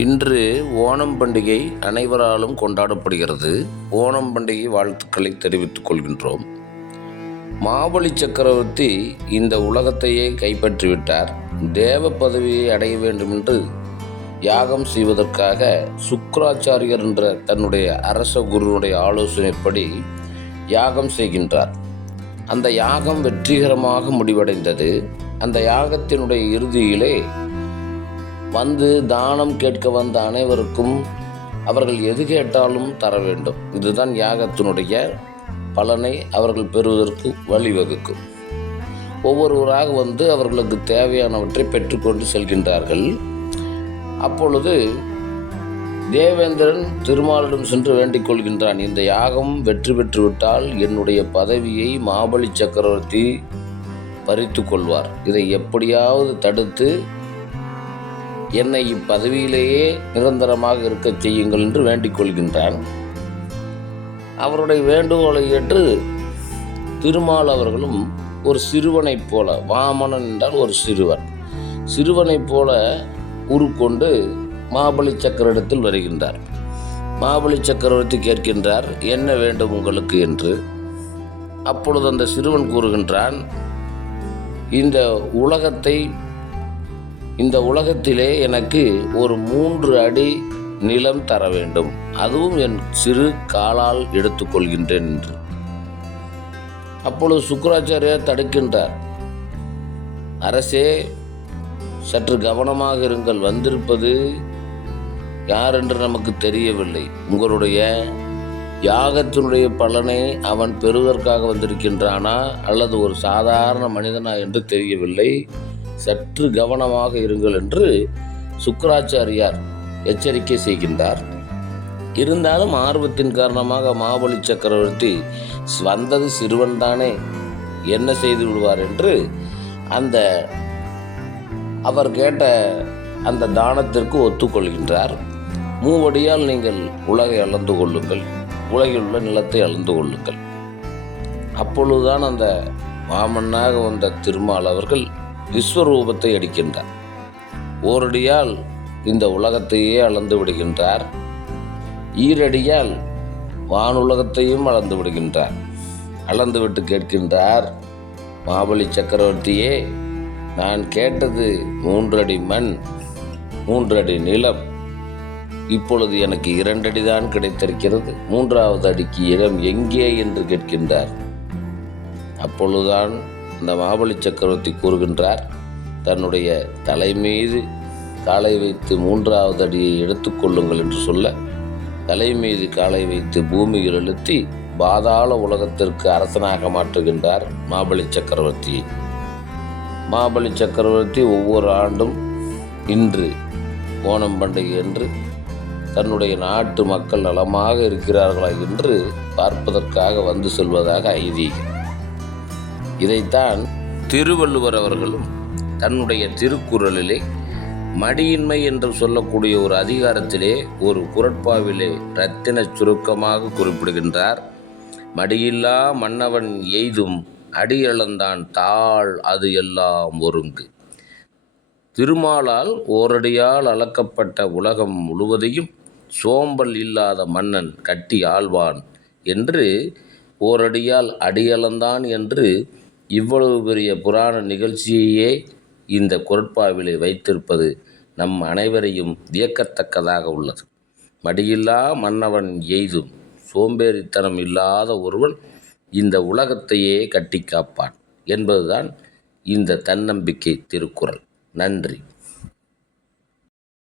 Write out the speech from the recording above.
இன்று ஓணம் பண்டிகை அனைவராலும் கொண்டாடப்படுகிறது. ஓணம் பண்டிகை வாழ்த்துக்களை தெரிவித்துக் கொள்கின்றோம். மாபலி சக்கரவர்த்தி இந்த உலகத்தையே கைப்பற்றிவிட்டார். தேவ பதவியை அடைய வேண்டும் என்று யாகம் செய்வதற்காக சுக்கராச்சாரியர் என்ற தன்னுடைய அரச குருனுடைய ஆலோசனைப்படி யாகம் செய்கின்றார். அந்த யாகம் வெற்றிகரமாக முடிவடைந்தது. அந்த யாகத்தினுடைய இறுதியிலே வந்து தானம் கேட்க வந்த அனைவருக்கும் அவர்கள் எது கேட்டாலும் தர வேண்டும். இதுதான் யாகத்தினுடைய பலனை அவர்கள் பெறுவதற்கு வழிவகுக்கும். ஒவ்வொருவராக வந்து அவர்களுக்கு தேவையானவற்றை பெற்றுக்கொண்டு செல்கின்றார்கள். அப்பொழுது தேவேந்திரன் திருமாலிடம் சென்று வேண்டிக் கொள்கின்றான் இந்த யாகம் வெற்றி பெற்றுவிட்டால் என்னுடைய பதவியை மாபலி சக்கரவர்த்தி பறித்து கொள்வார். இதை எப்படியாவது தடுத்து என்னை இப்பதவியிலேயே நிரந்தரமாக இருக்கச் செய்யுங்கள் என்று வேண்டிக் கொள்கின்றான். அவருடைய வேண்டுகோளை ஏற்று திருமால் அவர்களும் ஒரு சிறுவனைப் போல வாமனன் என்றால் ஒரு சிறுவன். சிறுவனைப் போல உருக்கொண்டு மாபலி சக்கரத்தில் வருகின்றார். மாபலி சக்கரவர்த்தி கேட்கின்றார் என்ன வேண்டும் உங்களுக்கு? என்று. அப்பொழுது அந்த சிறுவன் கூறுகின்றான் இந்த உலகத்தை இந்த உலகத்திலே எனக்கு ஒரு மூன்று அடி நிலம் தர வேண்டும். அதுவும் என் சிறு காலால் எடுத்துக்கொள்கின்றேன் என்று. அப்பொழுது சுக்கராச்சாரியார் தடுக்கின்றார். அரசே சற்று கவனமாக இருங்கள். வந்திருப்பது யார் என்று நமக்கு தெரியவில்லை. உங்களுடைய யாகத்தினுடைய பலனை அவன் பெறுவதற்காக வந்திருக்கின்றானா அல்லது ஒரு சாதாரண மனிதனா என்று தெரியவில்லை. சற்று கவனமாக இருங்கள் என்று சுக்கராச்சாரியார் எச்சரிக்கை செய்கின்றார். இருந்தாலும் ஆர்வத்தின் காரணமாக மாபலி சக்கரவர்த்தி வந்தது சிறுவன் தானே என்ன செய்து விடுவார்? என்று அந்த அவர் கேட்ட அந்த தானத்திற்கு ஒத்துக்கொள்கின்றார். மூவடியால் நீங்கள் உலகை அளந்து கொள்ளுங்கள். உலகில் உள்ள நிலத்தை அளந்து கொள்ளுங்கள். அப்பொழுதுதான் அந்த மாமன்னாக வந்த திருமால் அவர்கள் விஸ்வரூபத்தை அடிக்கின்றார். ஓரடியால் இந்த உலகத்தையே அளந்து விடுகின்றார். ஈரடியால் வானுலகத்தையும் அளந்து விடுகின்றார். அளந்து விட்டு கேட்கின்றார் மாபலி சக்கரவர்த்தியே நான் கேட்டது மூன்றடி மண் மூன்றடி நிலம். இப்பொழுது எனக்கு இரண்டடி தான் கிடைத்திருக்கிறது. மூன்றாவது அடிக்கு இடம் எங்கே? என்று கேட்கின்றார். அப்பொழுதுதான் இந்த மகாபலி சக்கரவர்த்தி கூறுகின்றார் தன்னுடைய தலை மீது காலை வைத்து மூன்றாவது அடியை எடுத்துக்கொள்ளுங்கள் என்று சொல்ல தலை மீது காலை வைத்து பூமியில் எழுத்தி பாதாள உலகத்திற்கு அரசனாக மாற்றுகின்றார் மாபலி சக்கரவர்த்தியை மாபலி சக்கரவர்த்தி ஒவ்வொரு ஆண்டும் இன்று ஓணம் பண்டிகை என்று தன்னுடைய நாட்டு மக்கள் நலமாக இருக்கிறார்களா என்று பார்ப்பதற்காக வந்து செல்வதாக ஐதீகம். இதைத்தான் திருவள்ளுவர் அவர்களும் தன்னுடைய திருக்குறளிலே மடியின்மை என்று சொல்லக்கூடிய ஒரு அதிகாரத்திலே ஒரு குரட்பாவிலே இரத்தின சுருக்கமாக குறிப்பிடுகின்றார். மடியில்லா மன்னவன் எய்தும் அடியளந்தான் தாள் அது எல்லாம் ஒருங்கு. திருமாலால் ஓரடியால் அளக்கப்பட்ட உலகம் முழுவதையும் சோம்பல் இல்லாத மன்னன் கட்டி ஆழ்வான் என்று ஓரடியால் அடியளந்தான் என்று இவ்வளவு பெரிய புராண நிகழ்ச்சியையே இந்த குரட்பாவிலே வைத்திருப்பது நம் அனைவரையும் வியக்கத்தக்கதாக உள்ளது. மடியில்லா மன்னவன் எய்தும் சோம்பேறித்தனம் இல்லாத ஒருவன் இந்த உலகத்தையே கட்டி காப்பான் என்பதுதான் இந்த தன்னம்பிக்கை திருக்குறள். நன்றி.